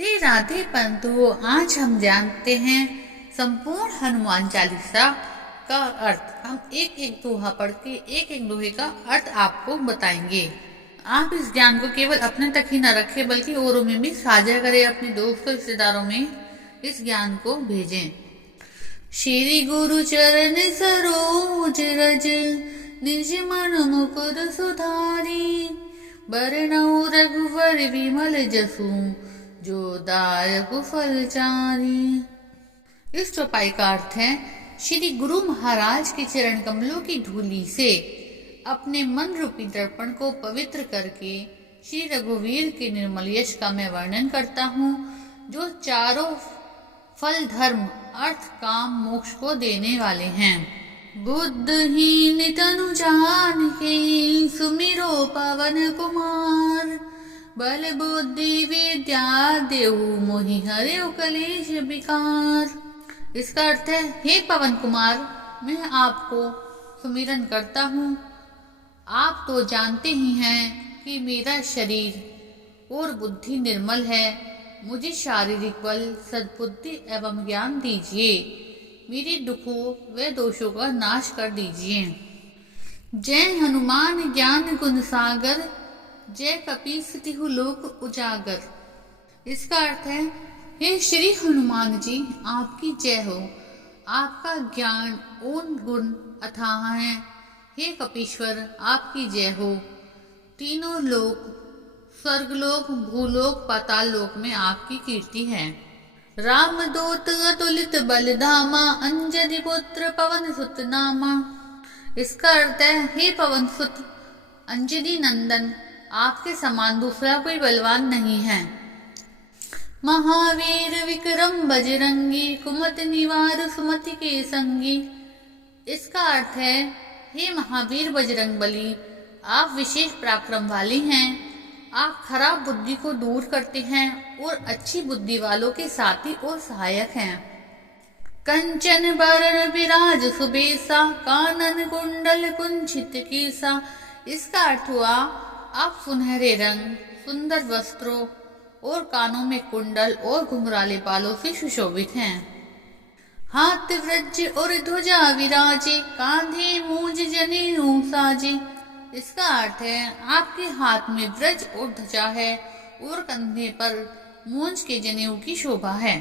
श्री राधे पंतु, आज हम जानते हैं संपूर्ण हनुमान चालीसा का अर्थ। हम एक एक दोहा पढ़ के एक एक दोहे का अर्थ आपको बताएंगे। आप इस ज्ञान को केवल अपने तक ही न रखें बल्कि औरों में भी साझा करें, अपने दोस्तों रिश्तेदारों में इस ज्ञान को भेजें। श्री गुरु चरण सरोज रज, निज मन मुकुर सुधारी, बरनउँ रघुवर विमल जसु, जो दायक फल चारी। इस चौपाई का अर्थ है, श्री गुरु महाराज के चरण कमलों की धूली से अपने मन रूपी दर्पण को पवित्र करके श्री रघुवीर के निर्मल यश का मैं वर्णन करता हूँ, जो चारों फल धर्म अर्थ काम मोक्ष को देने वाले हैं। बुद्धहीन तनु जानिके, सुमिरो पवन कुमार, बल बुद्धि विद्या देहु, मोहि हरहु कलेश विकार। इसका अर्थ है, हे पवन कुमार, मैं आपको सुमिरन करता हूँ। आप तो जानते ही हैं कि मेरा शरीर और बुद्धि निर्मल है। मुझे शारीरिक बल, सद्बुद्धि एवं ज्ञान दीजिए। मेरे दुखों व दोषों का नाश कर दीजिए। जय हनुमान ज्ञान गुण सागर, जय कपीस तिहु लोक उजागर। इसका अर्थ है, हे श्री हनुमान जी, आपकी जय हो। आपका ज्ञान और गुण अथाह है। हे कपीश्वर, आपकी जय हो। तीनों लोक, स्वर्गलोक, भूलोक, पाताल लोक में आपकी कीर्ति है। राम दूत अतुलित बल धामा, अंजनी पुत्र पवन सुत नामा। इसका अर्थ है, हे पवन सुत अंजनी नंदन, आपके समान दूसरा कोई बलवान नहीं है। महावीर विक्रम बजरंगी, कुमति निवार सुमति के संगी। इसका अर्थ है, हे महावीर बजरंग बली, आप विशेष पराक्रम वाले हैं। आप खराब बुद्धि को दूर करते हैं और अच्छी बुद्धि वालों के साथी और सहायक हैं। कंचन बरन विराज सुबेसा, कानन कुंडल कुंचित केसा। इसका अर्थ हुआ, आप सुनहरे रंग, सुंदर वस्त्रों और कानों में कुंडल और घुंघराले बालों से सुशोभित हैं। हाथ वज्र और ध्वजा विराजे, कांधे मूंज जनेऊ साजे। इसका अर्थ है, आपके हाथ में व्रज और ध्वजा है और कंधे पर मूंज के जनेऊ की शोभा है।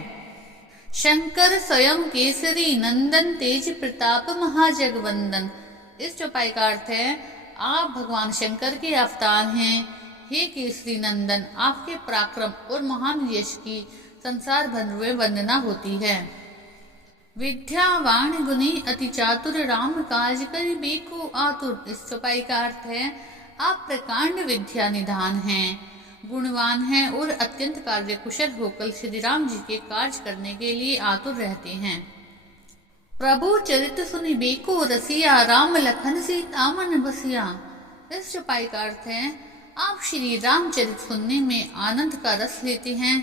शंकर स्वयं केसरी नंदन, तेज प्रताप महाजगवंदन। इस चौपाई का अर्थ है, आप भगवान शंकर के अवतार हैं। हे केसरी नंदन, आपके पराक्रम और महान यश की संसार भर में वंदना होती है। विद्यावान गुणी अति चातुर, राम काज करि बेको आतुर। इस चौपाई का अर्थ है, आप प्रकांड विद्या निधान हैं, गुणवान हैं और अत्यंत कार्य कुशल होकर श्री राम जी के कार्य करने के लिए आतुर रहते हैं। प्रभु चरित सुनि बेको रसिया, राम लखन सीता मन बसिया। इस चौपाई का अर्थ है, आप श्री रामचरित सुनने में आनंद का रस लेते हैं।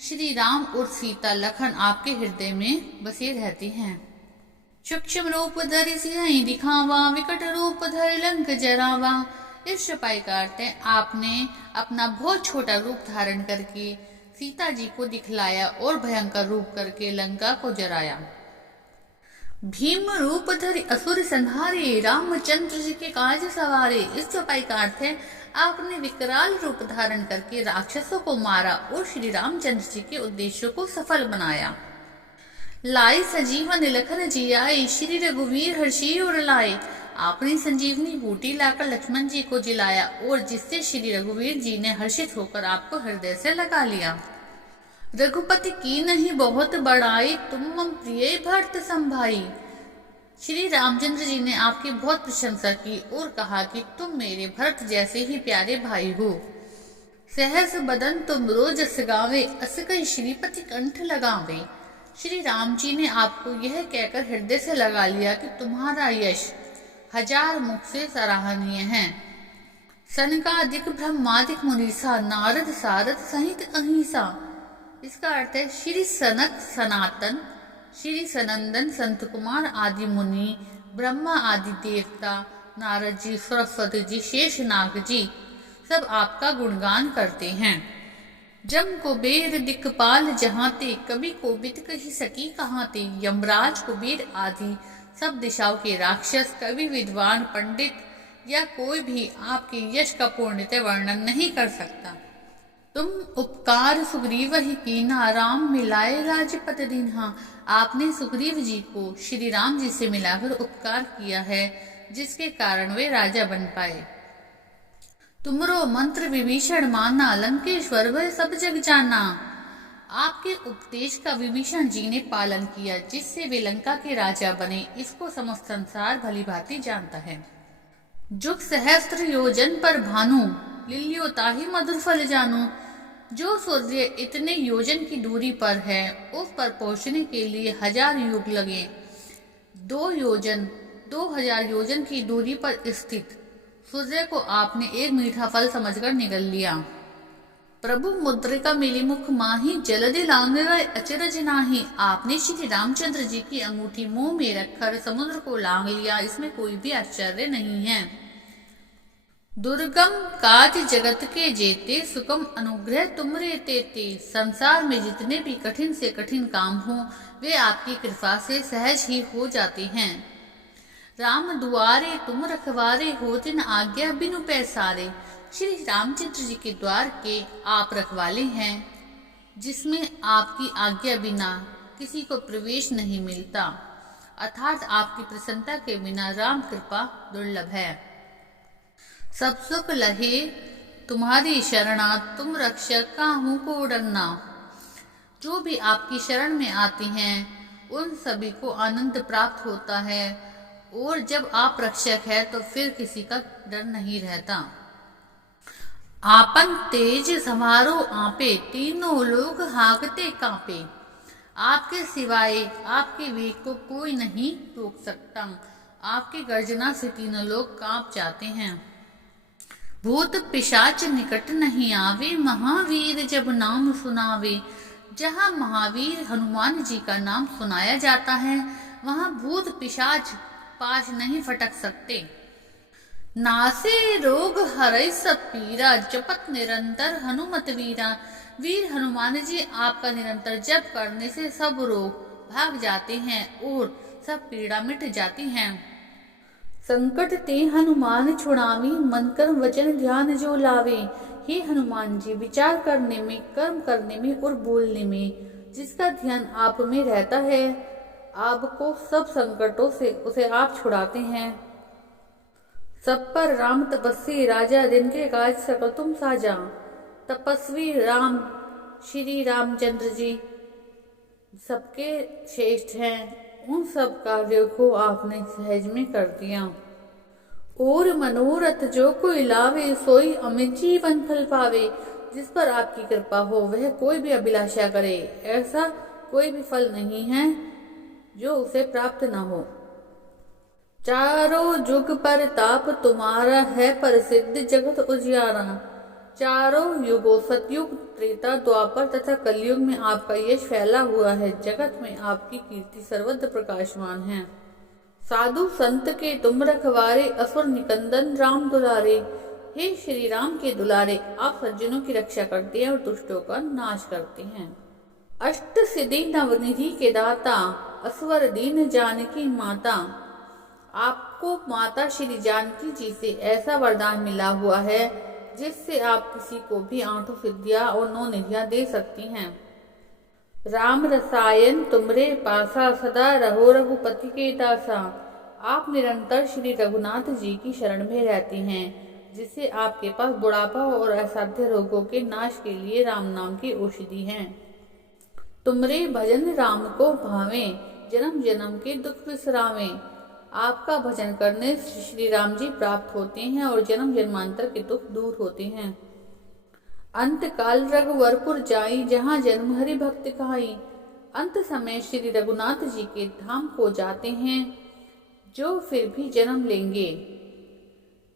श्री राम और सीता लखन आपके हृदय में बसे रहते हैं। सूक्ष्म रूप धरि सियहि दिखावा, विकट रूप धरि लंक जरावा। इस चौपाई का अर्थ है, आपने अपना बहुत छोटा रूप धारण करके सीता जी को दिखलाया और भयंकर रूप करके लंका को जराया। भीम रूप धरि असुर संहारे, रामचंद्र जी के काज सवारे। इस चौपाई का अर्थ है, आपने विकराल रूप धारण करके राक्षसों को मारा और श्री रामचंद्र जी के उद्देश्यों को सफल बनाया। लाई संजीवन लखन जियाए, श्री रघुवीर हर्षि उर लाए। आपने संजीवनी बूटी लाकर लक्ष्मण जी को जिलाया और जिससे श्री रघुवीर जी ने हर्षित होकर आपको हृदय से लगा लिया। रघुपति की नहीं बहुत बड़ाई, तुम मम प्रिय भरत संभाई। श्री रामचंद्र जी ने आपकी बहुत प्रशंसा की और कहा कि तुम मेरे भरत जैसे ही प्यारे भाई हो। सहस बदन तुम रोजस गावे, अस कहि श्रीपति कंठ लगावे। श्री राम जी ने आपको यह कहकर हृदय से लगा लिया कि तुम्हारा यश हजार मुख से सराहनीय है। सनकादिक ब्रह्मादिक मुनीसा, नारद सारद सहित अहिंसा। इसका अर्थ है, श्री सनक सनातन, श्री सनंदन, संत कुमार आदि मुनि, ब्रह्मा आदि देवता, नारद जी, सरस्वती जी, शेषनाग जी सब आपका गुणगान करते हैं। जम कुबेर दिक्पाल जहांते, कभी कोबिद कही सकी कहाते। यमराज कुबेर आदि सब दिशाओं के राक्षस, कवि विद्वान पंडित या कोई भी आपके यश का पूर्णतः वर्णन नहीं कर सकता। तुम उपकार सुग्रीव ही कीना, राम मिलाए राजपद दीन्हा। आपने सुग्रीव जी को श्री राम जी से मिलाकर उपकार किया है, जिसके कारण वे राजा बन पाए। तुमरो मंत्र विभीषण माना, लंकेश्वर वह सब जग जाना। आपके उपदेश का विभीषण जी ने पालन किया, जिससे वे लंका के राजा बने, इसको समस्त संसार भली भांति जानता है। जुग सहस्त्र योजन पर भानु, लिलियो ताहि मधुर फल जानू। जो सूर्य इतने योजन की दूरी पर है, उस पर पहुंचने के लिए 1000 युग लगे। 2000 योजन की दूरी पर स्थित सूर्य को आपने एक मीठा फल समझकर निगल लिया। प्रभु मुद्रिका मिली मुख माही, जलधि लांग गए अचरज नाही। आपने श्री रामचंद्र जी की अंगूठी मुंह में रखकर समुद्र को लांग लिया, इसमें कोई भी आश्चर्य नहीं है। दुर्गम काज जगत के जेते, सुगम अनुग्रह तुमरे तेते। संसार में जितने भी कठिन से कठिन काम हो, वे आपकी कृपा से सहज ही हो जाते हैं। राम दुआरे तुम रखवारे, होते न आज्ञा बिनु पैसारे। श्री रामचंद्र जी के द्वार के आप रखवाले हैं, जिसमें आपकी आज्ञा बिना किसी को प्रवेश नहीं मिलता, अर्थात आपकी प्रसन्नता के बिना राम कृपा दुर्लभ है। सब सुख लहे तुम्हारी शरणा, तुम रक्षक काहू को डरना। जो भी आपकी शरण में आते हैं, उन सभी को आनंद प्राप्त होता है, और जब आप रक्षक है तो फिर किसी का डर नहीं रहता। आपन तेज समारो आपे, तीनों लोग हाकते कांपे। आपके सिवाय आपके वेग को कोई नहीं रोक सकता। आपकी गर्जना से तीनों लोग कांप जाते हैं। भूत पिशाच निकट नहीं आवे, महावीर जब नाम सुनावे। जहाँ महावीर हनुमान जी का नाम सुनाया जाता है, वहाँ भूत पिशाच पास नहीं फटक सकते। नासे रोग हरै सब पीरा, जपत निरंतर हनुमत वीरा। वीर हनुमान जी आपका निरंतर जप करने से सब रोग भाग जाते हैं और सब पीड़ा मिट जाती हैं। संकट ते हनुमान छुड़ावी, मन कर्म वचन ध्यान जो लावे। हे हनुमान जी, विचार करने में, कर्म करने में और बोलने में जिसका ध्यान आप में रहता है, आपको सब संकटों से उसे आप छुड़ाते हैं। सब पर राम तपस्वी राजा, दिन के काज सकल तुम साजा। तपस्वी राम श्री रामचंद्र जी सबके श्रेष्ठ हैं, उन सब कार्यों को आपने सहज में कर दिया। और मनोरथ जो कोई लावे, सोई अमित जीवन फल पावे। जिस पर आपकी कृपा हो, वह कोई भी अभिलाषा करे, ऐसा कोई भी फल नहीं है जो उसे प्राप्त न हो। चारों जुग पर ताप तुम्हारा है, प्रसिद्ध जगत उजियारा। चारों युगों सतयुग, त्रेता, द्वापर तथा कलयुग में आपका यश फैला हुआ है। जगत में आपकी कीर्ति सर्वत्र प्रकाशमान है। साधु संत के तुम रखवारे, असुर निकंदन राम दुलारे। हे श्री राम के दुलारे, आप सज्जनों की रक्षा करते हैं और दुष्टों का नाश करते हैं। अष्ट सिद्धि नवनिधि के दाता, असवर दीन जानकी माता। आपको माता श्री जानकी जी से ऐसा वरदान मिला हुआ है, जिससे आप किसी को भी 8 सिद्धियां और 9 निधियां दे सकती हैं। राम रसायन तुमरे पासा, सदा रहो रघुपति के दासा। आप निरंतर श्री रघुनाथ जी की शरण में रहते हैं, जिससे आपके पास बुढ़ापा और असाध्य रोगों के नाश के लिए राम नाम की औषधि है। तुमरे भजन राम को भावे, जन्म जन्म के दुख विसरावे। आपका भजन करने से श्री राम जी प्राप्त होते हैं और जन्म जन्मांतर के दुख दूर होते हैं। अंत काल रघुवरपुर जाई, जहाँ जन्म हरि भक्त कहाई। अंत समय श्री रघुनाथ जी के धाम को जाते हैं, जो फिर भी जन्म लेंगे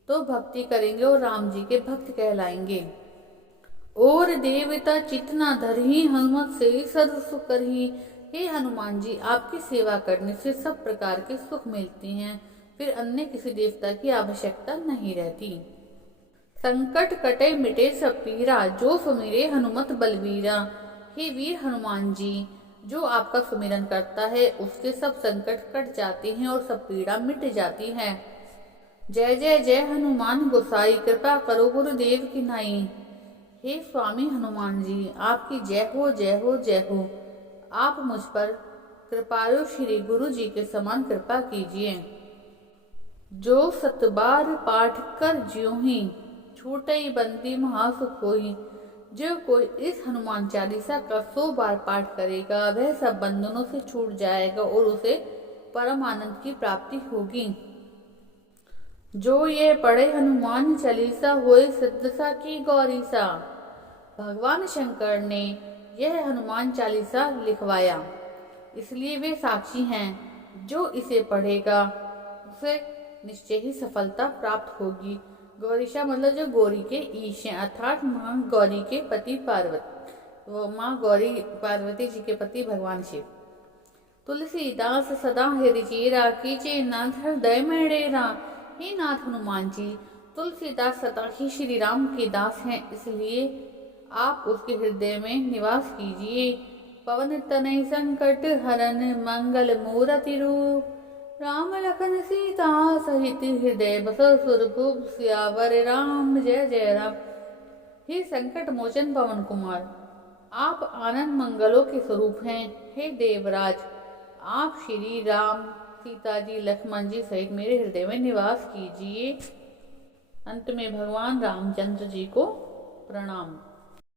तो भक्ति करेंगे और राम जी के भक्त कहलाएंगे। और देवता चितना धरही, हनुमत से सद सुख करही। हे हनुमान जी, आपकी सेवा करने से सब प्रकार के सुख मिलते हैं, फिर अन्य किसी देवता की आवश्यकता नहीं रहती। संकट कटे मिटे सब पीरा, जो सुमिरे हनुमत बलबीरा। हे वीर हनुमान जी, जो आपका सुमिरन करता है उसके सब संकट कट जाते हैं और सब पीड़ा मिट जाती है। जय जय जय हनुमान गोसाई, कृपा करो गुरुदेव की नाई। हे स्वामी हनुमान जी, आपकी जय हो जय हो जय हो। आप मुझ पर कृपालु श्री गुरु जी के समान कृपा कीजिए। जो सतबार पाठ कर ज्यों ही, छूटई बंदी महासुख होई। जो कोई इस हनुमान चालीसा का 100 बार पाठ करेगा वह सब बंधनों से छूट जाएगा और उसे परम आनंद की प्राप्ति होगी। जो ये पढ़े हनुमान चालीसा होए सिद्धसा की गौरीसा। भगवान शंकर ने यह हनुमान चालीसा लिखवाया, इसलिए वे साक्षी हैं। जो इसे पढ़ेगा उसे निश्चय ही सफलता प्राप्त होगी। गौरीशा मतलब जो गौरी के ईश हैं, अर्थात माँ गौरी के पति पार्वती, वो माँ गौरी पार्वती जी के पति भगवान शिव। तुलसीदास सदा हृदय चेरा, कीजे नाथ हृदय में डेरा। हे नाथ हनुमान जी, तुलसीदास सदा ही श्री राम के दास हैं, इसलिए आप उसके हृदय में निवास कीजिए। पवन तनय संकट हरन, मंगल मूर्ति रूप। राम लखन सीता सहित हृदय बसो सुरभूप। सियावर राम जय जय राम। हे संकट मोचन पवन कुमार, आप आनंद मंगलों के स्वरूप हैं। हे देवराज, आप श्री राम, सीता जी, लक्ष्मण जी सहित मेरे हृदय में निवास कीजिए। अंत में भगवान रामचंद्र जी को प्रणाम।